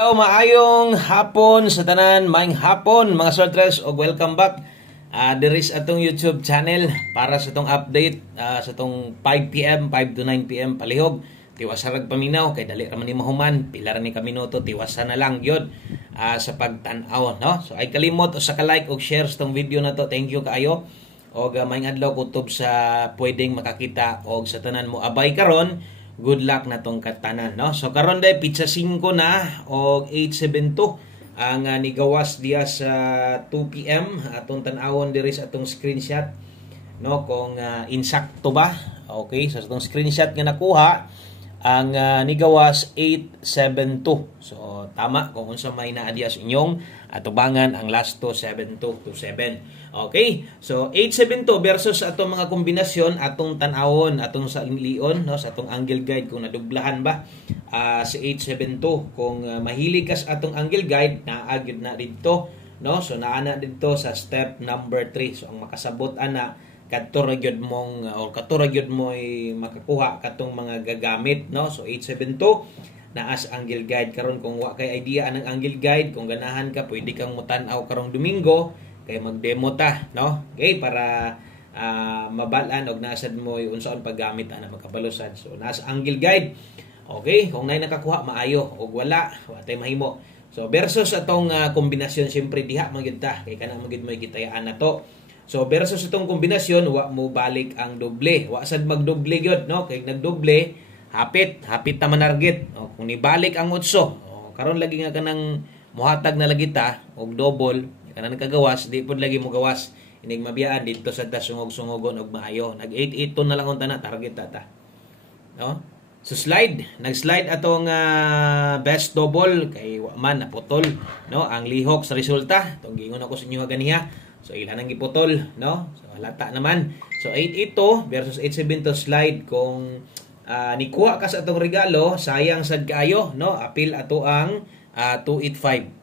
Hello, maayong hapon sa tanan, maayong hapon mga soldiers og welcome back. There is atong YouTube channel para sa tong update sa tong 5 PM, 5 to 9 PM palihog. Tiwasarag paminaw kay dali ra man ni mahuman, pila ra ni ka minuto tiwasan na lang gyud sa pagtan-aw, no? So ay kalimot o sa ka-like og share sa tong video na to. Thank you kaayo. Og maayong adlaw kutob sa pwedeng makakita og sa tanan mo abay karon. Good luck na tong katanan, no? So karon day pizza 5 na og 872 ang nigawas diya sa 2 PM atong tan-awon diri sa atong screenshot, no, kung insakto ba. Okay, so atong screenshot nga nakuha ang nigawas 872. So tama kung unsa may naa diya sa inyong atubangan ang last to 7227. Okay, so 872 versus atong mga kombinasyon atong tan-awon atong sa lion, no, sa atong angle guide kung nadublahan ba sa 872. Kung mahilig ka sa atong angle guide, naagid na dito, no? So naana dito sa step number 3. So ang makasabot ana kadto ra gyud mong or kadto ra gyud mo'y makakuha katong mga gagamit, no? So 872 na as angle guide karon. Kung wa kay idea anang angle guide, kung ganahan ka pwede kang mutan-aw karong Domingo kay mag-demo ta, no? Okay, para mabalan og nasad mo unsaon paggamit ana makabalusan. So nasa angle guide. Okay, kung nay nakakuha maayo og wala tay mahimo. So versus atong kombinasyon siyempre diha magyud ta kay kana magyud mo gitayaan na to. So versus itong kombinasyon wa mo balik ang doble. Wa sad magdoble gyud, no? Kay nagdoble hapit naman target. O, kung nibalik ang 8, karon lagi nga kanang muhatag na lagi ta og double kanang kagawas, di pud lagi mo gawas. Inig mabiyaan dito sa sungog-sungogon og maayo. Nag 8-8 na lang unta na target ta. No? So nag-slide atong best double kay wa man naputol, no, ang lihok sa resulta. Tong giingon ako sa inyo ganiha. So ilan ang giputol, no? So halata naman. So 8-8 versus 8-7 slide. Kung nikuha ka sa atong regalo, sayang sad kaayo, no? Apil ato ang 285.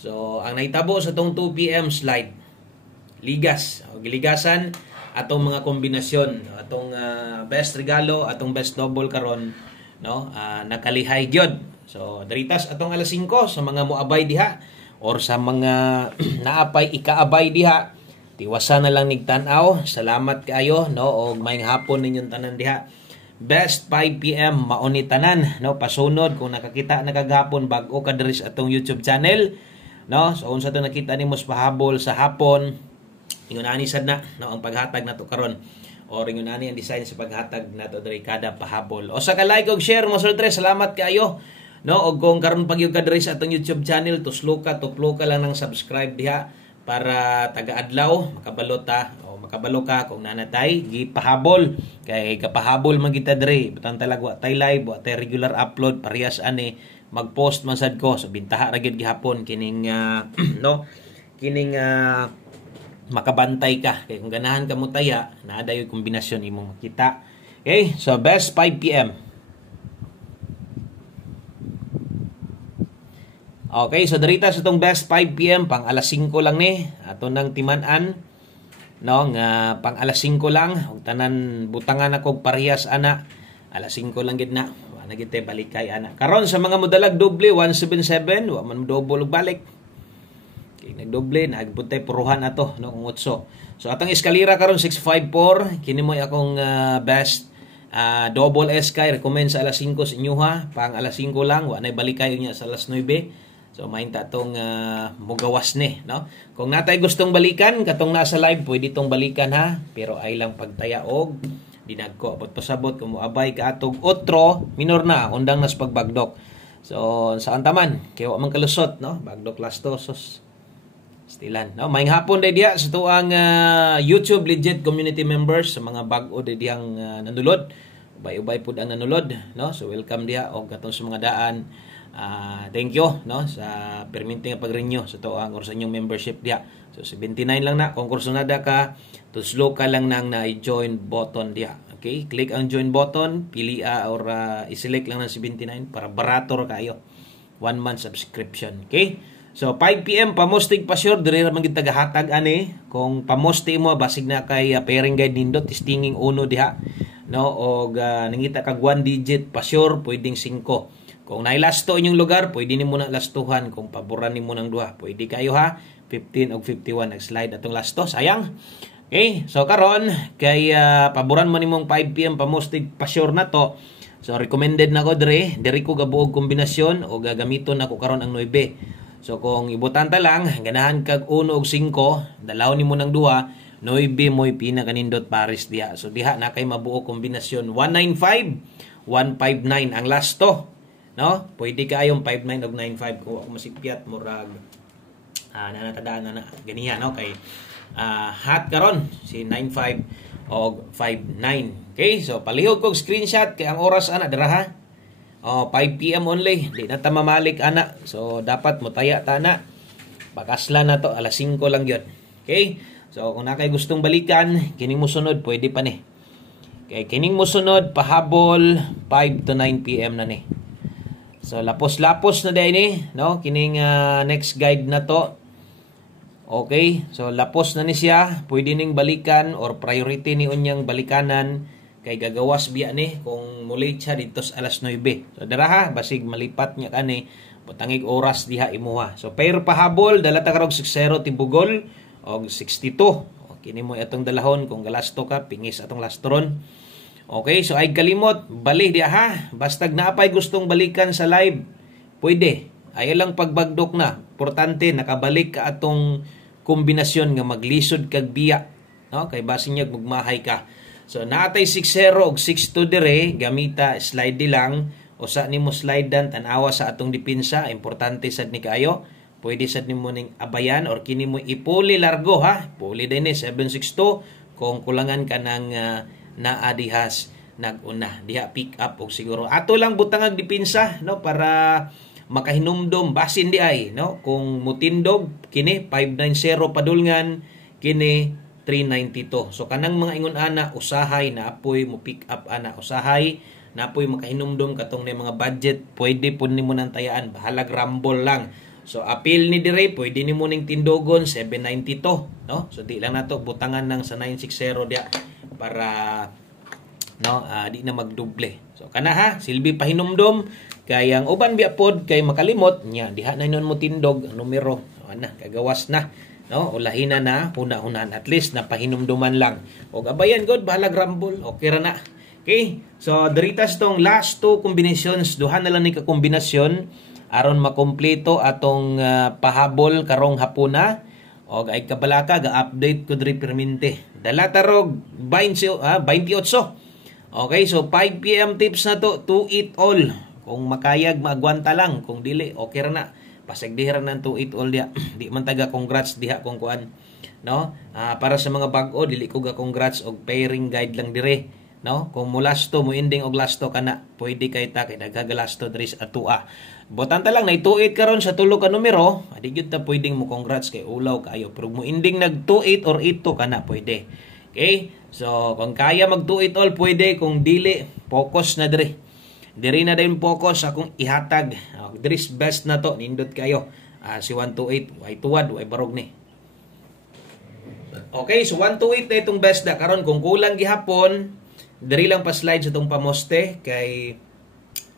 So ang nahitabo sa tong 2 PM slide, ligas o giligasan atong mga kombinasyon, atong best regalo, atong best double karon, no, nakalihay gyud. So diritas atong alas 5 sa mga moabay diha or sa mga naapay ikaabay diha, tiwasa na lang nigtan-aw. Salamat kaayo, no, og maayong hapon ninyong tanan diha. Best 5 PM mauni tanan, no, pasunod kung nakakita na kagahapon bag-o ka diri sa atong YouTube channel, no. So unsa to nakita nimo sa pahabol sa hapon, ingon ani sad na, no, ang paghatag nato karon or ingon ani ang design sa paghatag nato diri kada pahabol. O sa ka-like og share mo soltre, salamat kaayo, no. Og kung karon pagyud ka diri sa atong YouTube channel, tuplo ka lang ng subscribe diha para taga-adlaw makabalo ta o makabalo ka kung nanatay gipahabol kay kapahabol man kita diri. Butang talagwa tay live, wa tay regular upload, parehas ani mag-post man sad ko. So bintaha ra gyud gihapon kining no, kining makabantay ka kay kung ganahan ka mo taya naa dayon kombinasyon imong makita. Okay, so best 5 PM. Okay, so darita sa itong best 5 PM pang alas 5 lang ni ato nang timan-an, no, nga pang alas 5 lang ug tanan butangan ako parehas ana alas 5 lang gid na wa na gid tay balikay ana. Karon sa mga modalag doble 177 wa man double og balik. Kay nagdoble nagbutay puruhan ato, no, kung 8. So atong eskalera karon 654 kini mo akong best double S kay recommend sa alas 5 sa inyo ha. Pang alas 5 lang wa nay balikay unya sa alas 9. So main tatong mugawas ni, no. Kung natay gustong balikan katong nasa live pwede tong balikan ha, pero ay lang pagtaya og dinagko abot pasabot kung moabay ka atog otro minor na undang nas pagbagdok. So saan taman kay wa man kalusot, no, bagdok lastos stilan, no. Maayong hapon day diya sa tuang YouTube legit community members, sa mga bag-o day diyang nanulod, ubay-ubay pud ang nanulod, no. So welcome diya og katong sa mga daan. Thank you, no, sa perminting pag-renew sa tuang or sa inyong membership diya. So 79 lang na, kung kursunada ka, tuslo ka lang nang na-join button diya. Okay, click ang join button, pili or i-select lang ng 79 para barato ra kayo. 1 month subscription. Okay? So 5 PM pamostig pa sure diri ra man gid tagahatag ani. Kung pamosti mo basig na kay pairing guide nindot testinging uno diha, no, og nangita kag 1 digit pa sure pwedeng 5. Kung nailasto inyong lugar, pwede nimo na lastuhan. Kung paboran nimo ng duha, pwede kayo ha. 15 o 51 nag-slide atong lasto. Sayang. Okay, so karon kay paboran mo nimong 5 PM pamostig pa sure na to. So recommended na ko diri ko gabuog kombinasyon o gagamiton ako karon ang 9. So kung ibutan ta lang, ganahan kag 1 og 5, dalaw nimo ng duha, 9 mo'y pinakanindot pares diha. So diha na kay mabuo kombinasyon 195, 159 ang lasto. No? Pwede kayong 59 og 95 kung ako masipyat murag nanatadaan na ganiya no kay hot karon si 95 og 59. Okay, so palihog kog screenshot kay ang oras ana dira ha. 5 PM only, di na ta mamalik ana. So dapat motaya ta na. Pakasla na to alas 5 lang gyud. Okay? So kung nakay gustong balikan, kining mosunod pwede pa ni. Okay, kining mosunod pahabol 5 to 9 PM na ni. So lapos-lapos na day ni, no? Kining next guide na to. Okay, so lapos na ni siya, pwede ning balikan or priority ni unyang balikanan kay gagawas biya ni kung muli siya dito sa alas 9. So dara ha, basig malipat niya kani, butangig oras diha imuha. So pair pahabol dala ta karog 60 tibugol og 62. Okay nimo atong dalahon kung galasto ka, pingis atong lastron. Okay, so ay kalimot, bali diha ha. Basta naapay gustong balikan sa live, pwede. Ay lang pagbagdok na. Importante nakabalik ka atong kombinasyon nga maglisod kag biya, no? Kay basin niya magmahay ka. So naatay 6-0 og 6-2 dire, gamita slide di lang. Usa nimo slide dan tan-awa sa atong depensa, importante sad ni kayo. Pwede sad nimo ning abayan or kini mo ipuli largo ha. Puli din ni 762 kung kulangan ka ng naadihas naguna diha pick up og siguro ato lang butang depensa no para makahinumdom basin di ay no kung mutindog kini 590 padulngan kini 392. So kanang mga ingon ana usahay na apoy mo pick up ana usahay na apoy makahinumdom katong ni mga budget pwede pud nimo nang tayaan bahalag rumble lang. So appeal ni dire pwede nimo ning tindogon 792 no. So di lang nato butangan ng sa 960 dia para no di na magduble. So kana ha silbi pahinumdom kay ang uban biya pod kay makalimot nya diha na inon mo tindog ang numero ana kagawas na no ulahina na huna-hunan at least na pahinumduman lang og abayan god bahalag rumble okay ra na. Okay, so diritas tong last two combinations duha na lang ni ka kombinasyon aron makompleto atong pahabol karong hapuna. Og ay kabalaka ga-update ko diri permente. Dala tarog 28. Okay, so 5 PM tips na to eat all. Kung makayag maagwanta lang, kung dili okay ra na. Pasagdihan nang to eat all dia. Di man taga congrats diha kung kuan. No? Para sa mga bag-o dili ko ga congrats og pairing guide lang dire. No? Kung mulasto mo ending og lasto kana, pwede kay ta kay nagagalasto diri sa atua. Botan ta lang na ituit karon sa tulo ka numero, adi gyud ta pwedeng mo congrats kay ulaw kayo. Pero mo ending nag 28 or 8 kana pwede. Okay? So kung kaya mag 28 all pwede, kung dili focus na diri. Diri na din focus akong ihatag. Diri's best na to nindot kayo. Si 128 way tuwad way barog ni. Okay, so 128 na itong best na karon kung kulang gihapon, diri lang pa slide sa itong pamoste kay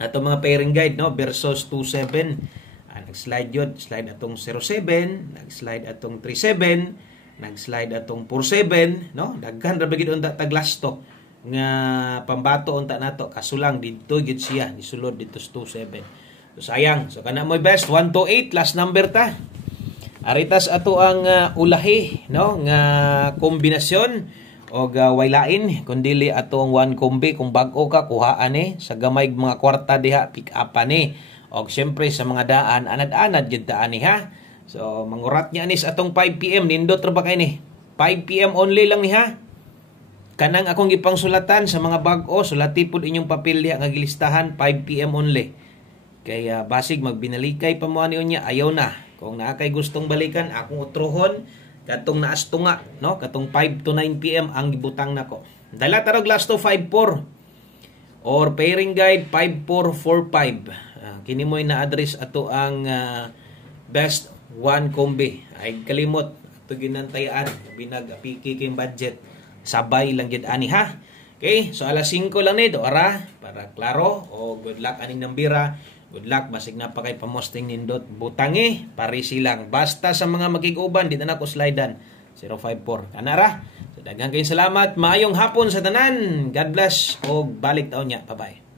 ato mga pairing guide no versus 27 nag-slide yun slide atong 07 nag-slide atong 37 nag-slide atong 47 no daghan ra bagid unta taglasto nga pambato unta nato kasulang dito gid siya nisulod dito sa 27. So sayang so kana mo best 128 last number ta aritas ato ang ulahi no nga kombinasyon og way lain kundili atong one kombi kung bag-o ka kuhaan ni sa gamay mga kwarta diha pick up ni og syempre sa mga daan anad-anad gyud ta ani ha. So mangurat niya ni sa atong 5 PM nindot ra ba kay ni 5 PM only lang ni ha. Kanang akong gipangsulatan sa mga bag-o sulati pud inyong papel diha nga gilistahan 5 PM only. Kaya basig magbinalikay pa mo ani unya ayaw na. Kung naa kay gustong balikan akong utrohon katong naasto nga no katong 5 to 9 PM ang gibutang nako. Dala tarog last to 54 or pairing guide 5445. Kini mo'y na-address ato ang best one kombi. Ay kalimot ato ginantayaan binag-apiki king budget sabay lang gid ani ha. Okay, so alas 5 lang ni do ara para klaro o good luck aning nambira Good luck, basig na pa kay pamosting nindot. Butangi, parisi lang. Basta sa mga magig-uban, di na ko slidean. 054. Kanara. So, daghang kayong salamat. Maayong hapon sa tanan. God bless. O balik taon niya. Bye-bye.